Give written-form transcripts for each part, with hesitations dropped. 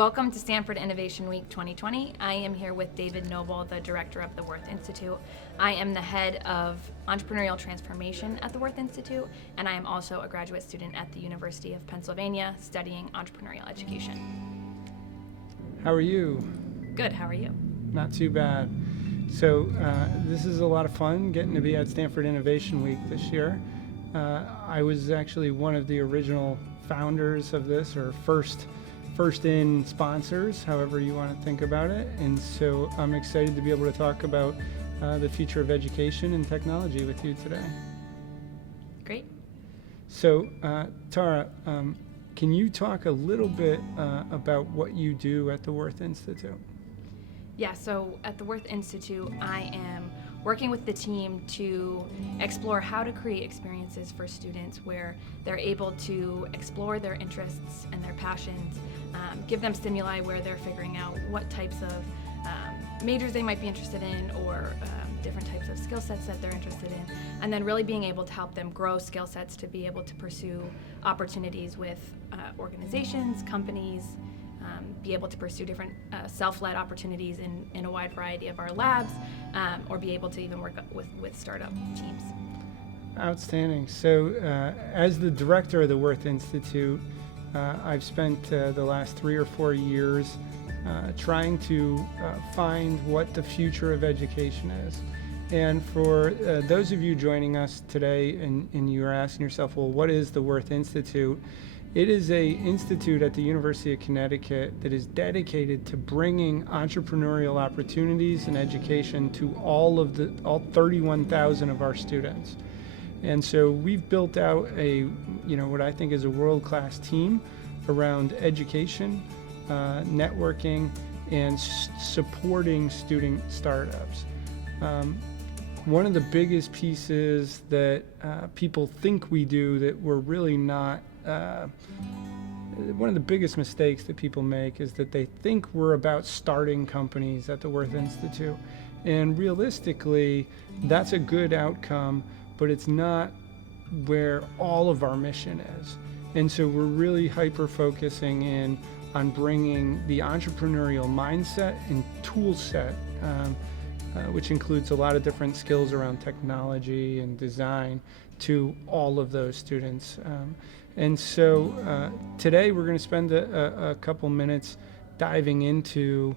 Welcome to Stanford Innovation Week 2020. I am here with David Noble, the director of the Werth Institute. I am the head of Entrepreneurial Transformation at the Werth Institute, and I am also a graduate student at the University of Pennsylvania studying entrepreneurial education. How are you? Good, how are you? Not too bad. So this is a lot of fun getting to be at Stanford Innovation Week this year. I was actually one of the original founders of this, or first in sponsors, however you want to think about it. And so I'm excited to be able to talk about the future of education and technology with you today. Great. So Tara, can you talk a little bit about what you do at the Werth Institute? Yeah, so at the Werth Institute, I am working with the team to explore how to create experiences for students where they're able to explore their interests and their passions, give them stimuli where they're figuring out what types of majors they might be interested in, or different types of skill sets that they're interested in, and then really being able to help them grow skill sets to be able to pursue opportunities with organizations, companies, be able to pursue different self-led opportunities in a wide variety of our labs, or be able to even work with startup teams. Outstanding. So as the director of the Werth Institute, I've spent the last 3 or 4 years trying to find what the future of education is. And for those of you joining us today and you're asking yourself, well, what is the Werth Institute? It is an institute at the University of Connecticut that is dedicated to bringing entrepreneurial opportunities and education to all 31,000 of our students. And so we've built out what I think is a world-class team around education, networking, and supporting student startups. One of the biggest pieces that people think we do that we're really not, one of the biggest mistakes that people make is that they think we're about starting companies at the Werth Institute. And realistically, that's a good outcome, but it's not where all of our mission is. And so we're really hyper-focusing in on bringing the entrepreneurial mindset and tool set, which includes a lot of different skills around technology and design, to all of those students. And so today we're going to spend a couple minutes diving into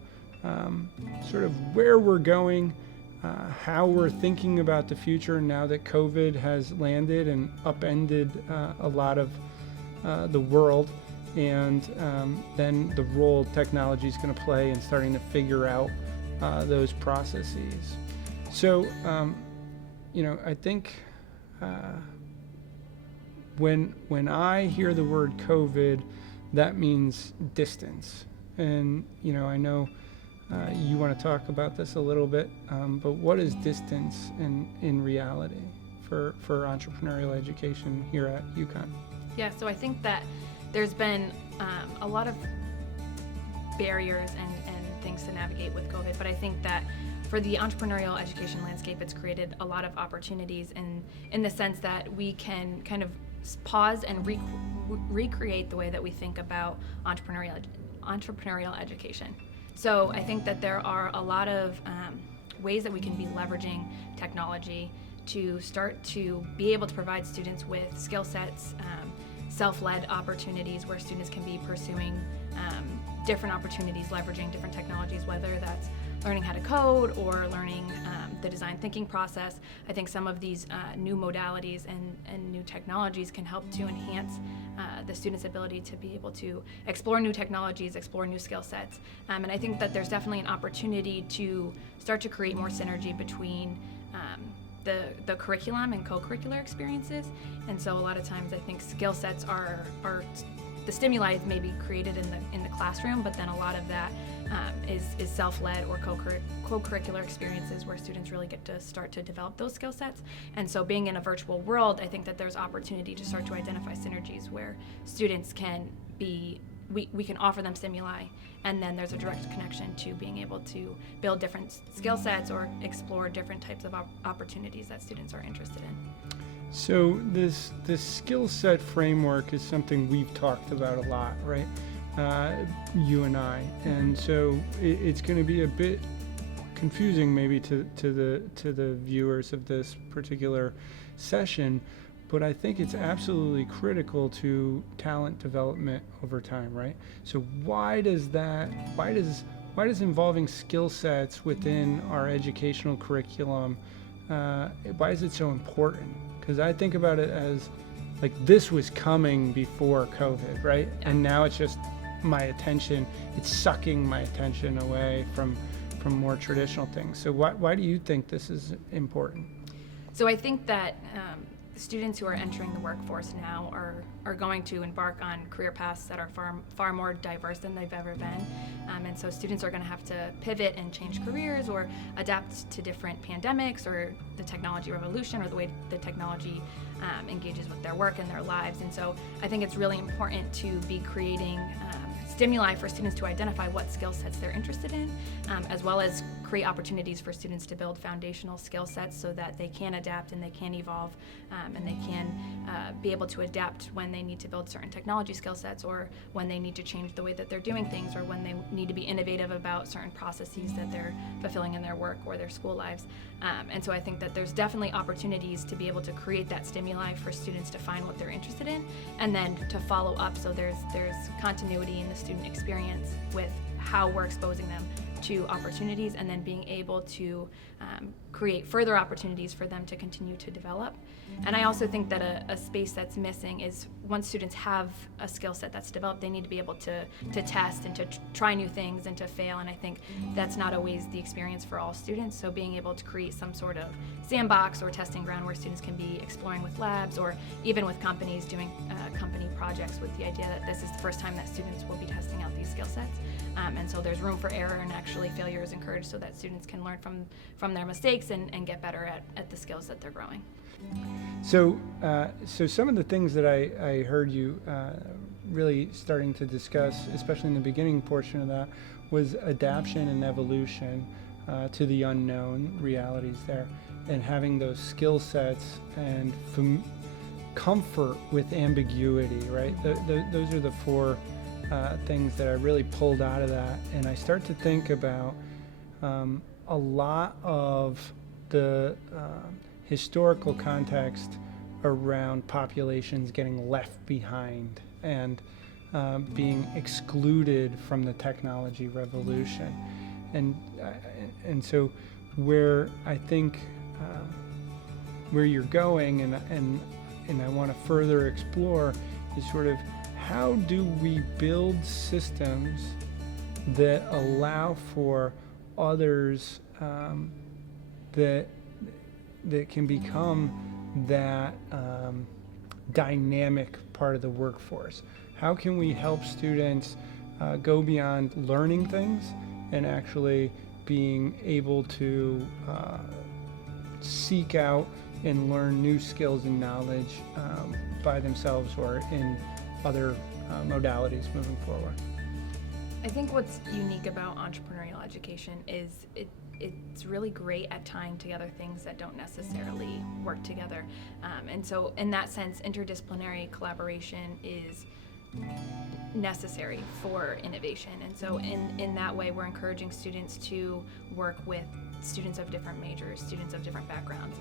sort of where we're going, how we're thinking about the future now that COVID has landed and upended a lot of the world, and then the role technology is going to play in starting to figure out those processes. So, I think when I hear the word COVID, that means distance. And, I know you want to talk about this a little bit, but what is distance in reality for entrepreneurial education here at UConn? Yeah, so I think that there's been a lot of barriers and things to navigate with COVID, but I think that for the entrepreneurial education landscape, it's created a lot of opportunities in the sense that we can kind of pause and recreate the way that we think about entrepreneurial education. So I think that there are a lot of ways that we can be leveraging technology to start to be able to provide students with skill sets, self-led opportunities where students can be pursuing different opportunities, leveraging different technologies, whether that's learning how to code or learning the design thinking process. I think some of these new modalities and new technologies can help to enhance the students' ability to be able to explore new technologies, explore new skill sets. And I think that there's definitely an opportunity to start to create more synergy between the curriculum and co-curricular experiences. And so a lot of times I think skill sets are the stimuli may be created in the classroom, but then a lot of that is self-led or co-curricular experiences where students really get to start to develop those skill sets. And so being in a virtual world, I think that there's opportunity to start to identify synergies where students can be, we can offer them stimuli, and then there's a direct connection to being able to build different skill sets or explore different types of opportunities that students are interested in. So this skill set framework is something we've talked about a lot, right? you and I. And so it's going to be a bit confusing maybe to the viewers of this particular session, but I think it's absolutely critical to talent development over time, right? So why does involving skill sets within our educational curriculum, why is it so important? Because I think about it as like this was coming before COVID, right? And now it's just my attention, it's sucking my attention away from more traditional things. So why do you think this is important? So I think that students who are entering the workforce now are going to embark on career paths that are far more diverse than they've ever been. And so students are going to have to pivot and change careers or adapt to different pandemics or the technology revolution or the way the technology engages with their work and their lives. And so I think it's really important to be creating stimuli for students to identify what skill sets they're interested in, as well as create opportunities for students to build foundational skill sets so that they can adapt and they can evolve, and they can be able to adapt when they need to build certain technology skill sets, or when they need to change the way that they're doing things, or when they need to be innovative about certain processes that they're fulfilling in their work or their school lives. And so I think that there's definitely opportunities to be able to create that stimuli for students to find what they're interested in, and then to follow up so there's continuity in the student experience with how we're exposing them to opportunities, and then being able to create further opportunities for them to continue to develop. And I also think that a space that's missing is once students have a skill set that's developed, they need to be able to test and to try new things and to fail. And I think that's not always the experience for all students. So being able to create some sort of sandbox or testing ground where students can be exploring with labs, or even with companies doing company projects with the idea that this is the first time that students will be testing out these skill sets. And so there's room for error, and actually failure is encouraged so that students can learn from their mistakes and get better at the skills that they're growing. So some of the things that I heard you really starting to discuss, especially in the beginning portion of that, was adaptation and evolution to the unknown realities there, and having those skill sets and comfort with ambiguity, right? Those are the four things that I really pulled out of that. And I start to think about a lot of the historical context around populations getting left behind and being excluded from the technology revolution. And so where I think where you're going, and I want to further explore, is sort of how do we build systems that allow for others that can become that dynamic part of the workforce? How can we help students go beyond learning things and actually being able to seek out and learn new skills and knowledge by themselves or in other modalities moving forward? I think what's unique about entrepreneurial education is it's really great at tying together things that don't necessarily work together. And so in that sense, interdisciplinary collaboration is necessary for innovation. And so in that way, we're encouraging students to work with students of different majors, students of different backgrounds.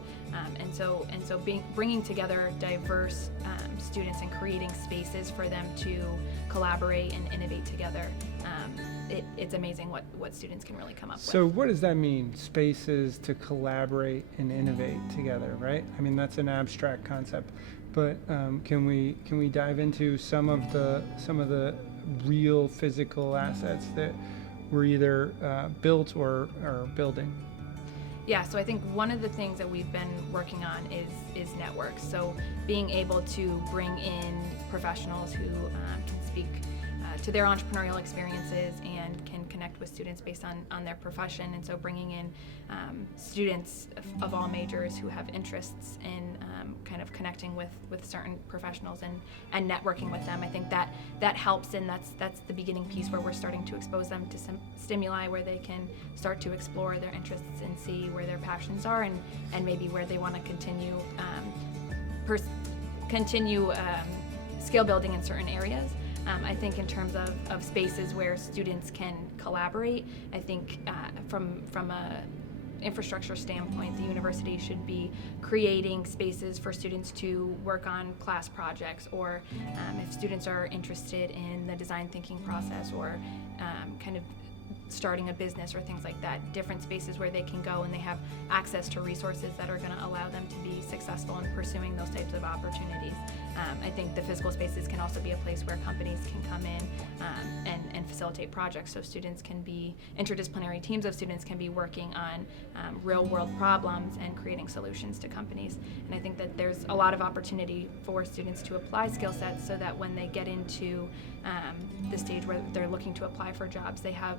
And so bringing together diverse students and creating spaces for them to collaborate and innovate together, it's amazing what students can really come up with. So what does that mean, spaces to collaborate and innovate together, right? I mean, that's an abstract concept, but can we dive into some of the real physical assets that we're either built or are building? Yeah, so I think one of the things that we've been working on is networks. So being able to bring in professionals who can speak to their entrepreneurial experiences and can connect with students based on their profession. And so bringing in students of all majors who have interests in kind of connecting with certain professionals and networking with them. I think that helps, and that's the beginning piece where we're starting to expose them to some stimuli where they can start to explore their interests and see where their passions are and maybe where they want to continue skill building in certain areas. I think in terms of spaces where students can collaborate, I think from a infrastructure standpoint, the university should be creating spaces for students to work on class projects, or if students are interested in the design thinking process, or kind of starting a business or things like that, different spaces where they can go and they have access to resources that are going to allow them to be successful in pursuing those types of opportunities. I think the physical spaces can also be a place where companies can come in and facilitate projects, so students can be, interdisciplinary teams of students can be working on real world problems and creating solutions to companies. And I think that there's a lot of opportunity for students to apply skill sets so that when they get into the stage where they're looking to apply for jobs, they have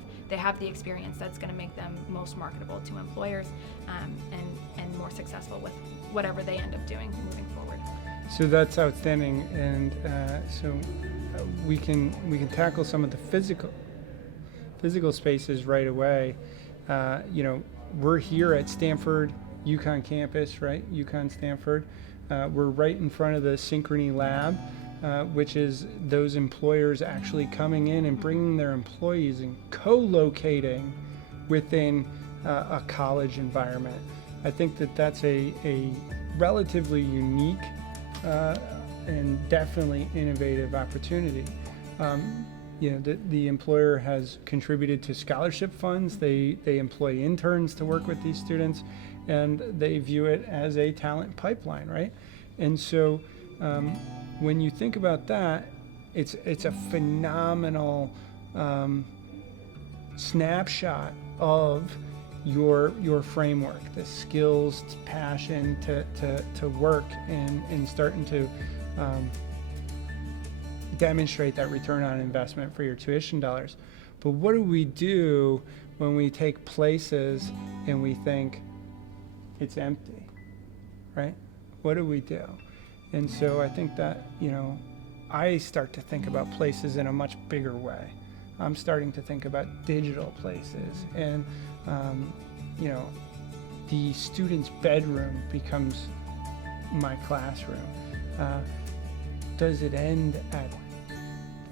the experience that's going to make them most marketable to employers, and more successful with whatever they end up doing moving forward. So that's outstanding, and so we can tackle some of the physical spaces right away. We're here at Stanford UConn campus, right? UConn Stanford. We're right in front of the Synchrony Lab, which is those employers actually coming in and bringing their employees and co-locating within a college environment. I think that that's a relatively unique and definitely innovative opportunity. The employer has contributed to scholarship funds. They employ interns to work with these students, and they view it as a talent pipeline, right? And so when you think about that, it's a phenomenal snapshot of your framework, the skills, passion to work and starting to demonstrate that return on investment for your tuition dollars. But what do we do when we take places and we think it's empty, right? What do we do? And so I think that, I start to think about places in a much bigger way. I'm starting to think about digital places, and the student's bedroom becomes my classroom. Does it end at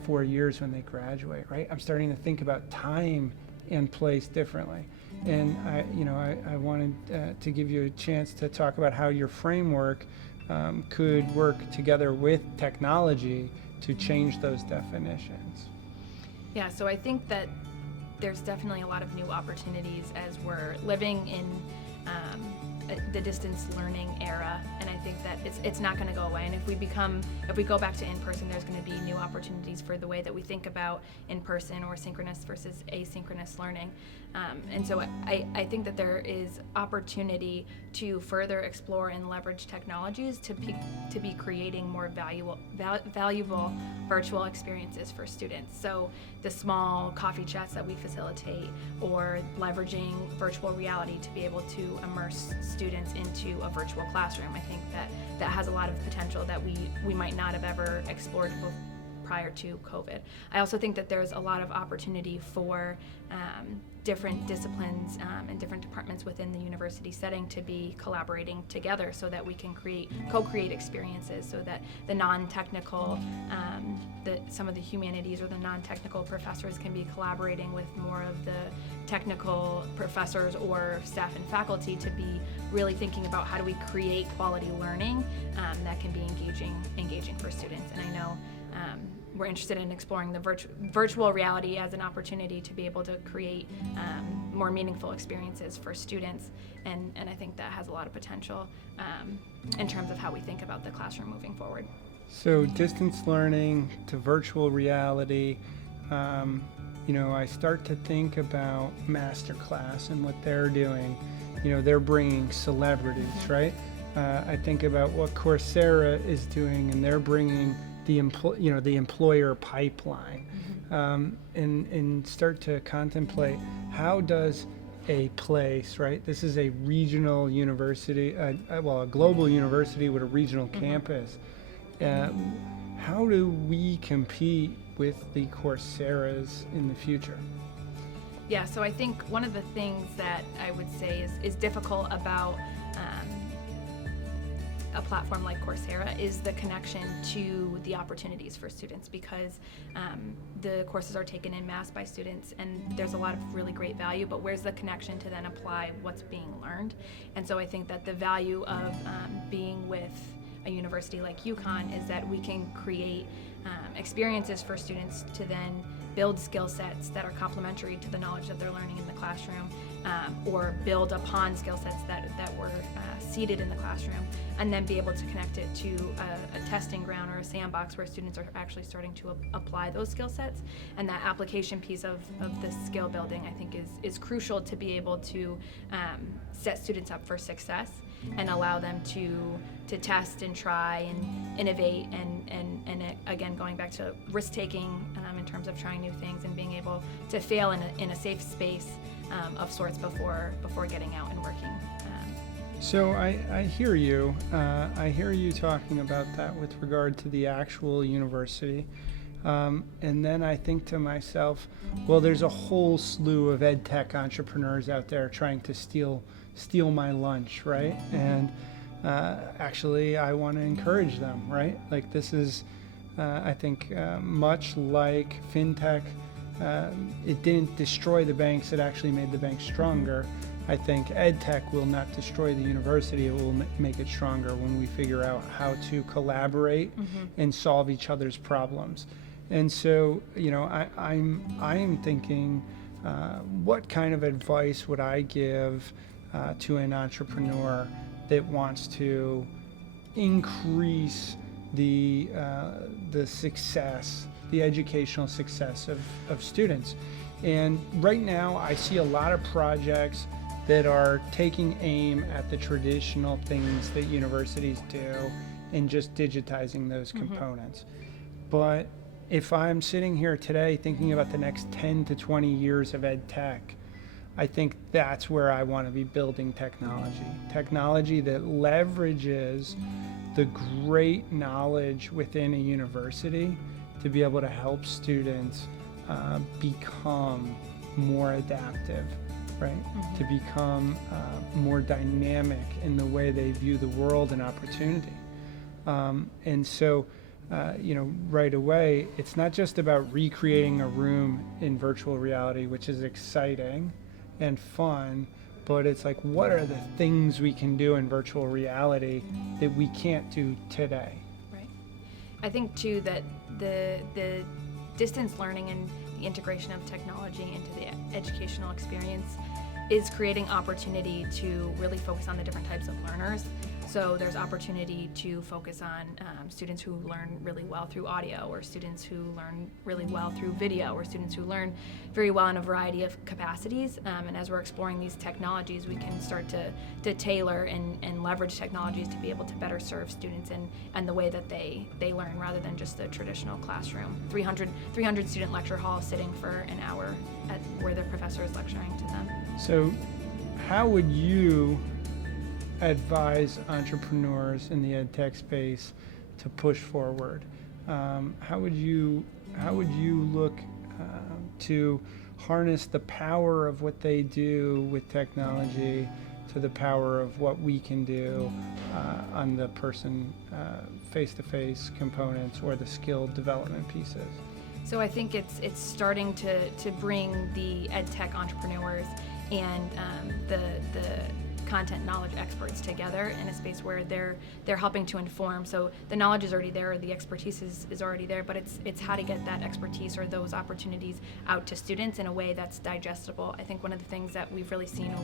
4 years when they graduate, right? I'm starting to think about time and place differently. And I wanted to give you a chance to talk about how your framework could work together with technology to change those definitions. Yeah, so I think that there's definitely a lot of new opportunities as we're living in the distance learning era, and I think that it's not going to go away. And if we go back to in-person, there's going to be new opportunities for the way that we think about in-person or synchronous versus asynchronous learning. And so I think that there is opportunity to further explore and leverage technologies to be creating more valuable virtual experiences for students. So the small coffee chats that we facilitate, or leveraging virtual reality to be able to immerse students into a virtual classroom. I think that has a lot of potential that we might not have ever explored prior to COVID. I also think that there's a lot of opportunity for different disciplines and different departments within the university setting to be collaborating together so that we can co-create experiences, so that the non-technical, some of the humanities or the non-technical professors can be collaborating with more of the technical professors or staff and faculty to be really thinking about how do we create quality learning that can be engaging for students. And I know we're interested in exploring the virtual reality as an opportunity to be able to create more meaningful experiences for students, and I think that has a lot of potential in terms of how we think about the classroom moving forward. So distance learning to virtual reality, I start to think about Masterclass and what they're doing. They're bringing celebrities, right? I think about what Coursera is doing, and they're bringing the employer pipeline, and start to contemplate how does a place, right? This is a regional university, a global university with a regional campus. How do we compete with the Coursera's in the future? Yeah, so I think one of the things that I would say is difficult about a platform like Coursera is the connection to the opportunities for students, because the courses are taken en masse by students and there's a lot of really great value, but where's the connection to then apply what's being learned? And so I think that the value of being with a university like UConn is that we can create experiences for students to then build skill sets that are complementary to the knowledge that they're learning in the classroom, or build upon skill sets that were seeded in the classroom, and then be able to connect it to a testing ground or a sandbox where students are actually starting to apply those skill sets. And that application piece of the skill building, I think, is crucial to be able to set students up for success and allow them to test and try and innovate and again, going back to risk taking in terms of trying new things and being able to fail in a safe space of sorts before getting out and working. So I hear you. I hear you talking about that with regard to the actual university. And then I think to myself, well, there's a whole slew of ed tech entrepreneurs out there trying to steal my lunch, right? And actually, I want to encourage them, right? Like, this is, I think, much like fintech, it didn't destroy the banks, it actually made the banks stronger. I think ed tech will not destroy the university, it will make it stronger when we figure out how to collaborate and solve each other's problems. And so, I am thinking, what kind of advice would I give to an entrepreneur that wants to increase the success, the educational success of students? And right now, I see a lot of projects that are taking aim at the traditional things that universities do and just digitizing those components. But if I'm sitting here today thinking about the next 10 to 20 years of ed tech, I think that's where I want to be building technology that leverages the great knowledge within a university to be able to help students become more adaptive, right? To become more dynamic in the way they view the world and opportunity. And so, right away, it's not just about recreating a room in virtual reality, which is exciting and fun, but it's like, what are the things we can do in virtual reality that we can't do today? Right. I think too that the distance learning and the integration of technology into the educational experience is creating opportunity to really focus on the different types of learners. So there's opportunity to focus on students who learn really well through audio, or students who learn really well through video, or students who learn very well in a variety of capacities. And as we're exploring these technologies, we can start to tailor and leverage technologies to be able to better serve students and the way that they learn, rather than just the traditional classroom. 300 student lecture hall sitting for an hour where the professor is lecturing to them. So how would you advise entrepreneurs in the ed tech space to push forward? How would you look to harness the power of what they do with technology to the power of what we can do on the person face-to-face components or the skill development pieces? So I think it's starting to bring the ed tech entrepreneurs and the content knowledge experts together in a space where they're helping to inform. So the knowledge is already there, or the expertise is already there, but it's how to get that expertise or those opportunities out to students in a way that's digestible. I think one of the things that we've really seen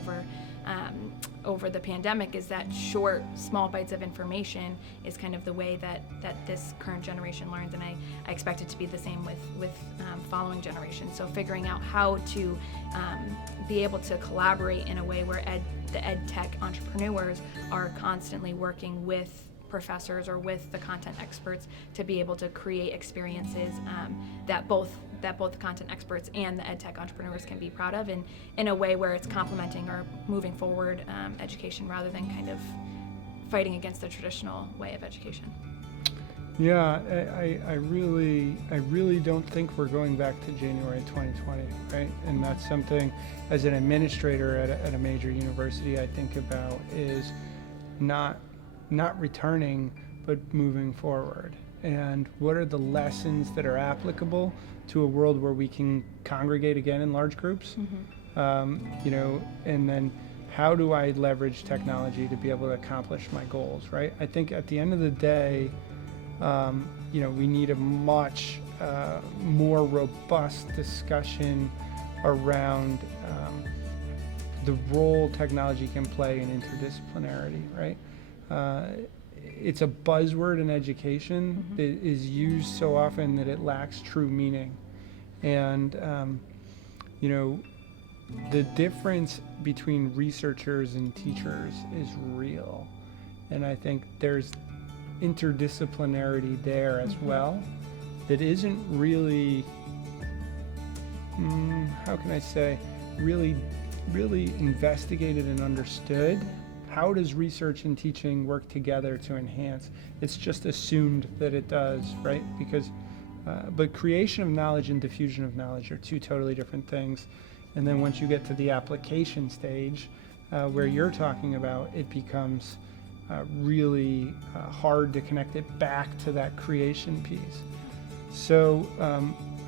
over the pandemic is that short, small bites of information is kind of the way that this current generation learns, and I expect it to be the same with following generations. So figuring out how to be able to collaborate in a way where the ed tech entrepreneurs are constantly working with professors or with the content experts to be able to create experiences that both the content experts and the ed tech entrepreneurs can be proud of, and in a way where it's complementing or moving forward education rather than kind of fighting against the traditional way of education. Yeah, I really don't think we're going back to January 2020, right? And that's something, as an administrator at a major university, I think about is not not returning, but moving forward? And what are the lessons that are applicable to a world where we can congregate again in large groups? And then how do I leverage technology to be able to accomplish my goals, right? I think at the end of the day, we need a much more robust discussion around the role technology can play in interdisciplinarity, right? It's a buzzword in education that is used so often that it lacks true meaning. And, the difference between researchers and teachers is real. And I think there's interdisciplinarity there as well that isn't really, how can I say, really investigated and understood. How does research and teaching work together to enhance? It's just assumed that it does, right? Because, but creation of knowledge and diffusion of knowledge are two totally different things. And then once you get to the application stage, where you're talking about, it becomes really hard to connect it back to that creation piece. So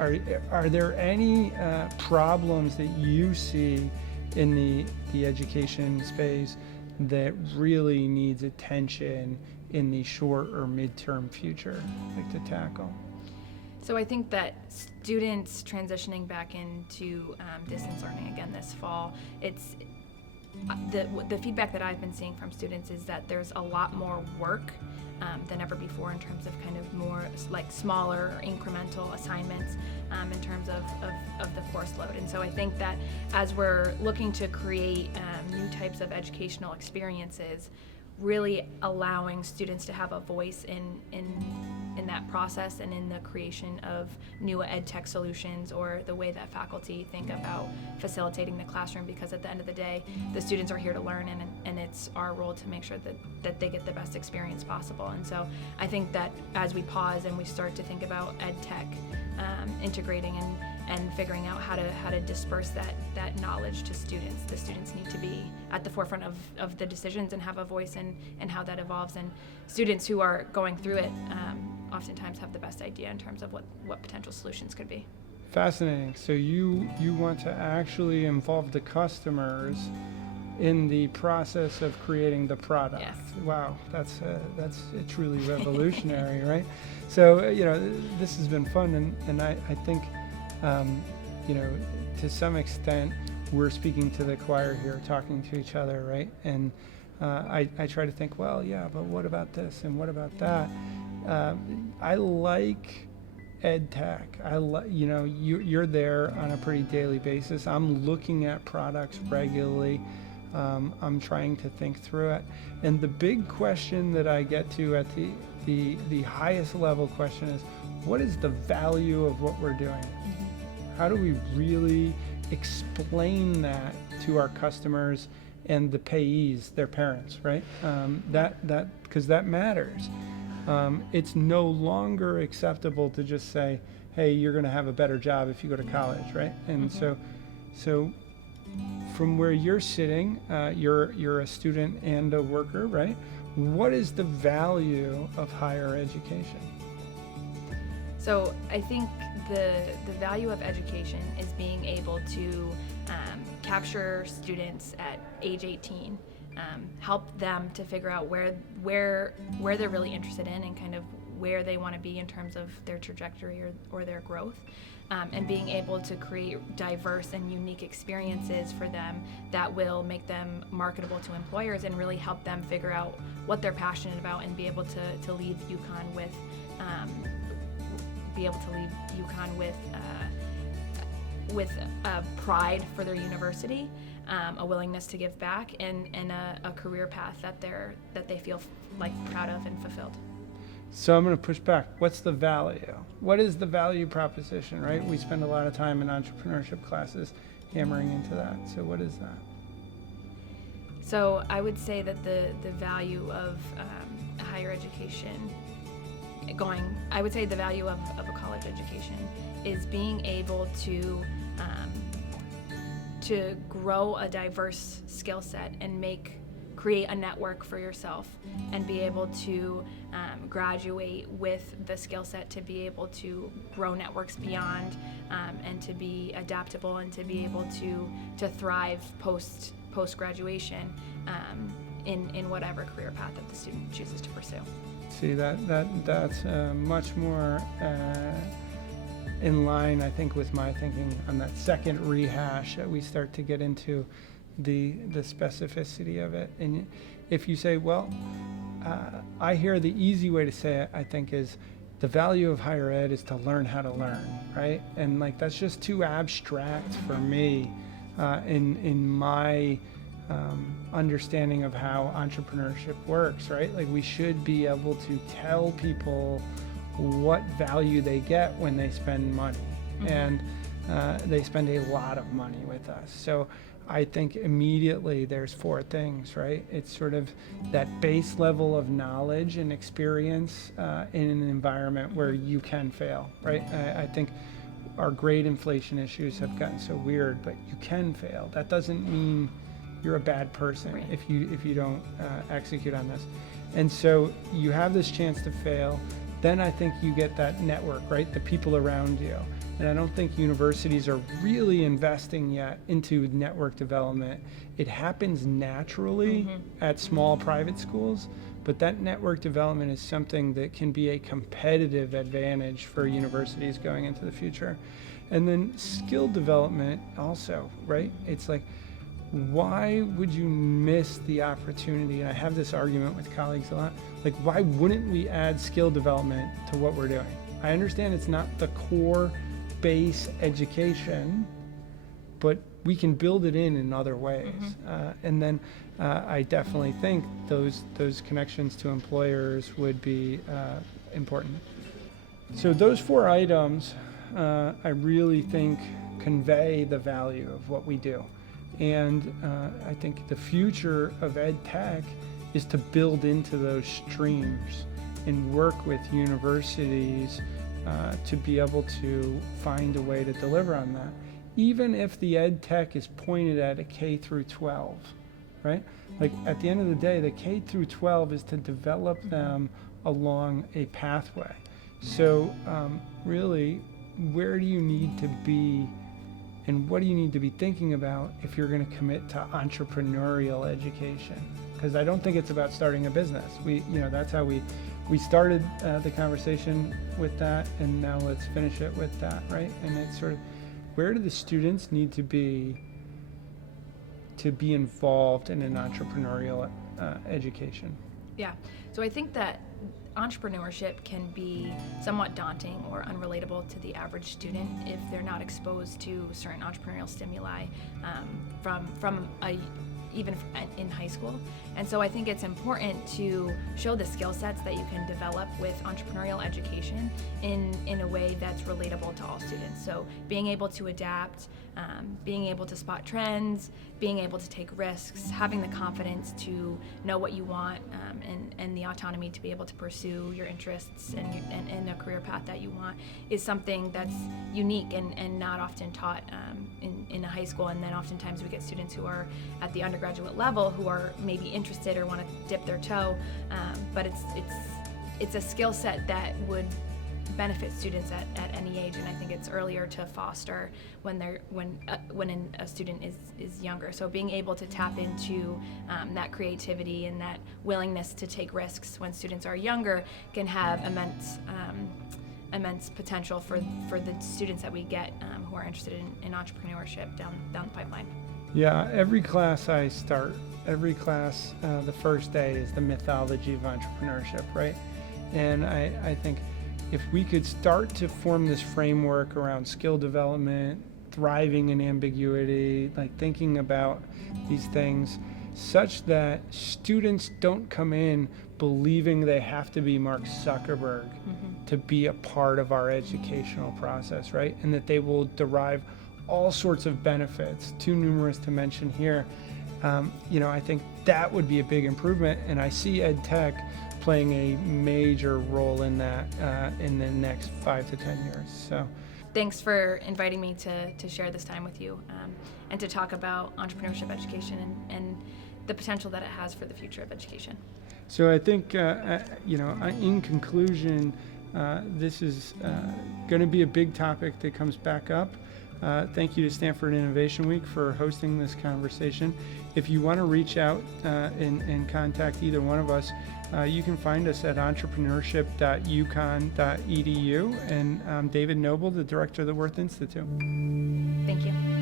are there any problems that you see in the education space that really needs attention in the short or midterm future, like to tackle? So I think that students transitioning back into distance learning again this fall, it's the feedback that I've been seeing from students is that there's a lot more work than ever before in terms of kind of more like smaller incremental assignments in terms of the course load. And so I think that as we're looking to create new types of educational experiences, really allowing students to have a voice in that process and in the creation of new ed tech solutions or the way that faculty think about facilitating the classroom, because at the end of the day, the students are here to learn, and it's our role to make sure that they get the best experience possible. And so I think that as we pause and we start to think about ed tech integrating and figuring out how to disperse that knowledge to students, the students need to be at the forefront of the decisions and have a voice in how that evolves. And students who are going through it oftentimes have the best idea in terms of what potential solutions could be. Fascinating. So you want to actually involve the customers in the process of creating the product. Yes. Wow, that's truly revolutionary, right? So this has been fun, and I think to some extent we're speaking to the choir here, talking to each other, right? And I try to think, well, yeah, but what about this and what about that? I like ed tech. You're there on a pretty daily basis. I'm looking at products regularly. I'm trying to think through it. And the big question that I get to at the highest level question is, what is the value of what we're doing? How do we really explain that to our customers and the payees, their parents, right? Because that matters. It's no longer acceptable to just say, hey, you're going to have a better job if you go to college, right? And so from where you're sitting, you're a student and a worker, right? What is the value of higher education? So I think the value of education is being able to capture students at age 18, help them to figure out where they're really interested in and kind of where they want to be in terms of their trajectory or their growth, and being able to create diverse and unique experiences for them that will make them marketable to employers and really help them figure out what they're passionate about and be able to leave UConn with pride for their university, a willingness to give back, and a career path that they feel like proud of and fulfilled. So I'm going to push back. What's the value? What is the value proposition, right? We spend a lot of time in entrepreneurship classes hammering into that. So what is that? So I would say that the value of higher education, I would say the value of a college education is being able to grow a diverse skill set and create a network for yourself and be able to graduate with the skill set to be able to grow networks beyond, and to be adaptable and to be able to thrive post graduation in whatever career path that the student chooses to pursue. See, that's much more in line, I think, with my thinking on that second rehash that we start to get into the specificity of it. And if you say, well, I hear the easy way to say it, I think, is the value of higher ed is to learn how to learn, right? And like that's just too abstract for me in my understanding of how entrepreneurship works, right? Like we should be able to tell people what value they get when they spend money, and they spend a lot of money with us. So I think immediately there's four things, right? It's sort of that base level of knowledge and experience in an environment where you can fail, right? I think our grade inflation issues have gotten so weird, but you can fail. That doesn't mean you're a bad person, right, if you don't execute on this. And so you have this chance to fail. Then I think you get that network, right? The people around you. And I don't think universities are really investing yet into network development. It happens naturally at small private schools, but that network development is something that can be a competitive advantage for universities going into the future. And then skill development also, right? It's like, why would you miss the opportunity? And I have this argument with colleagues a lot. Like, why wouldn't we add skill development to what we're doing? I understand it's not the core base education, but we can build it in other ways. And then I definitely think those connections to employers would be important. So those four items, I really think convey the value of what we do. And I think the future of ed tech is to build into those streams and work with universities to be able to find a way to deliver on that. Even if the ed tech is pointed at a K through 12, right? Like at the end of the day, the K through 12 is to develop them along a pathway. So really, where do you need to be and what do you need to be thinking about if you're going to commit to entrepreneurial education? Because I don't think it's about starting a business. That's how we started the conversation with that, and now let's finish it with that, right? And it's sort of, where do the students need to be involved in an entrepreneurial education? Yeah, so I think that entrepreneurship can be somewhat daunting or unrelatable to the average student if they're not exposed to certain entrepreneurial stimuli even in high school. And so I think it's important to show the skill sets that you can develop with entrepreneurial education in a way that's relatable to all students. So being able to adapt, being able to spot trends, being able to take risks, having the confidence to know what you want, and the autonomy to be able to pursue your interests and a career path that you want is something that's unique and not often taught in a high school. And then oftentimes we get students who are at the undergraduate level who are maybe interested or want to dip their toe, but it's a skill set that would benefit students at any age, and I think it's earlier to foster when a student is younger. So being able to tap into that creativity and that willingness to take risks when students are younger can have immense potential for the students that we get who are interested in entrepreneurship down the pipeline. Yeah, every class I start, the first day is the mythology of entrepreneurship, right? And I think if we could start to form this framework around skill development, thriving in ambiguity, like thinking about these things such that students don't come in believing they have to be Mark Zuckerberg to be a part of our educational process, right? And that they will derive all sorts of benefits, too numerous to mention here. I think that would be a big improvement, and I see ed tech playing a major role in that in the next 5 to 10 years. So, thanks for inviting me to share this time with you and to talk about entrepreneurship education and the potential that it has for the future of education. So I think, in conclusion, this is going to be a big topic that comes back up. Thank you to Stanford Innovation Week for hosting this conversation. If you want to reach out and contact either one of us, you can find us at entrepreneurship.uconn.edu. And I'm David Noble, the director of the Werth Institute. Thank you.